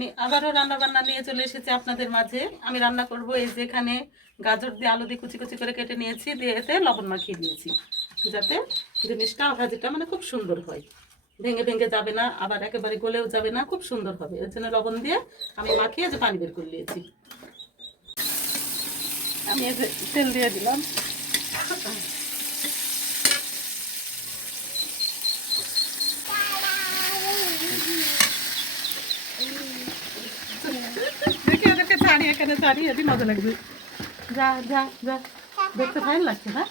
আমি আবারও রান্না বান্না নিয়ে চলে এসেছি আপনাদের মাঝে। আমি রান্না করব এই যেখানে গাজর দিয়ে আলু দিয়ে কুচি কুচি করে কেটে নিয়েছি, দিয়ে এতে লবণ মাখিয়ে দিয়েছি যাতে জিনিসটা ভাজিটা মানে খুব সুন্দর হয়। ভেঙে ভেঙে যাবে না, আবার একেবারে গলেও যাবে না, খুব সুন্দর হবে। এর জন্য লবণ দিয়ে আমি মাখিয়ে যে পানি বের করে নিয়েছি। আমি তেল দিয়ে দিলাম। এখানে ছাড়িয়ে এটি মজা লাগবে। যা যা যা। দেখতে ফাইন লাগছে না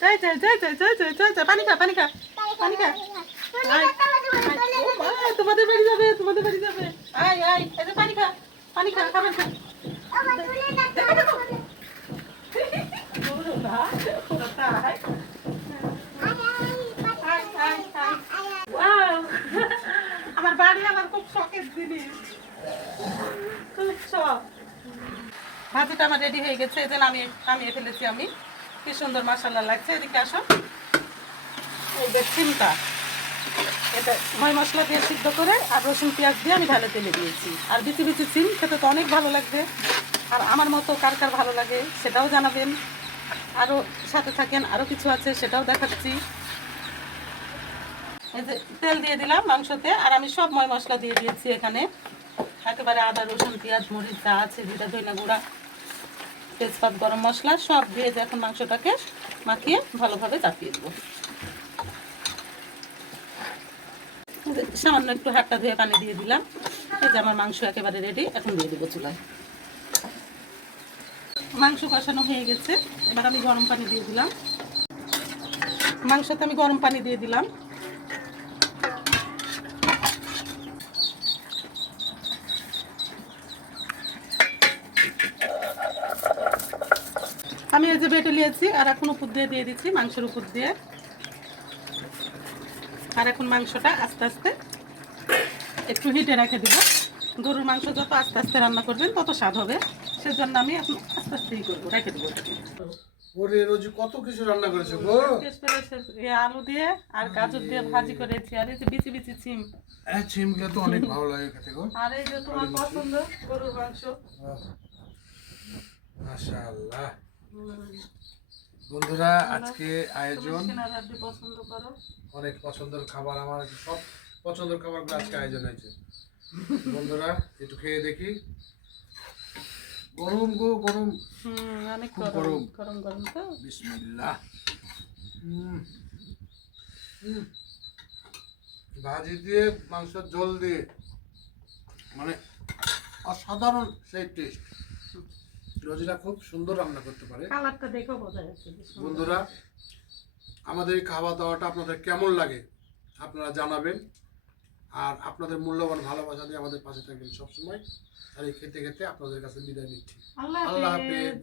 যাই যাই যাই যাই যাই যাই যাই যাই পানি খা পানি খা পানি খা। তোমাদের বাড়ি যাবে, তোমাদের বাড়ি যাবে। আয় আয়, এই পানি খা পানি খা, খাবার খা। আমার বাড়ি আমার খুব শখের জিনিস। ভাজিটা আমার রেডি হয়ে গেছে। জন্য আমি নামিয়ে ফেলেছি আমি। কি সুন্দর মশলা লাগছে। এদিকে আসো। এই যে সিমটা, এটা ময় মশলা দিয়ে সিদ্ধ করে আর রসুন, পেঁয়াজ দিয়ে আমি ভালো তেলে দিয়েছি। আর বিচি বিচি সিম, খেতে তো অনেক ভালো লাগবে। আর আমার মতো কার কার ভালো লাগে সেটাও জানাবেন। আরও সাথে থাকেন আরও কিছু আছে সেটাও দেখাচ্ছি। এই যে তেল দিয়ে দিলাম মাংসতে, আর আমি সব ময় মশলা দিয়ে দিয়েছি এখানে। একেবারে আদা, রসুন, পেঁয়াজ, মরিচ যা আছে যেটা ধইনা গুঁড়া। তেজপাত, গরম মশলা, সব দিয়ে এখন মাংসটাকে মাখিয়ে ভালোভাবে চাপিয়ে দেবো। সামান্য একটু হাতটা ধুয়ে পানি দিয়ে দিলাম। এই যে আমার মাংস একেবারে রেডি এখন দিয়ে দেবো চুলায়। মাংস কষানো হয়ে গেছে। এবার আমি গরম পানি দিয়ে দিলাম। মাংসতে আমি গরম পানি দিয়ে দিলাম। আমি এই যে বেটে নিয়েছি আর এখন উপর দিয়ে দিয়ে দিচ্ছি মাংসের উপর দিয়ে। আর এখন মাংসটা আস্তে আস্তে একটু হিটে রেখে দিব। গরুর মাংস যত আস্তে আস্তে রান্না করবেন তত স্বাদ হবে। সেজন্য আমি এখন আস্তে আস্তেই করব রেখে দেবো ওরে রোজি কত কিছু রান্না করেছে গো? আলু দিয়ে আর গাজর দিয়ে ভাজি করেছি আর এই যে বিচি বিচি সিম হ্যাঁ চিমকে তো অনেক ভালো লাগে খেতে গো। আর এই যে তোমার পছন্দ গরুর মাংস। মাশাআল্লাহ। বন্ধুরা আজকে আয়োজন অনেক পছন্দের খাবার আমার সব পছন্দের খাবারগুলো আজকে আয়োজন হয়েছে। বন্ধুরা একটু খেয়ে দেখি। গরম গো গরম। হুম অনেক গরম গরম। গরম তো। বিসমিল্লাহ। ভাজি দিয়ে মাংস জল দিয়ে মানে অসাধারণ সেই টেস্ট রোজিরা খুব সুন্দর রান্না করতে পারে। কালারটা দেখো বোঝা যাচ্ছে বন্ধুরা আমাদের এই খাওয়া দাওয়াটা আপনাদের কেমন লাগে আপনারা জানাবেন। আর আপনাদের মূল্যবান ভালোবাসা দিয়ে আমাদের পাশে থাকবেন সবসময়। আর এই খেতে খেতে আপনাদের কাছে বিদায় নিচ্ছি। আল্লাহ হাফেজ।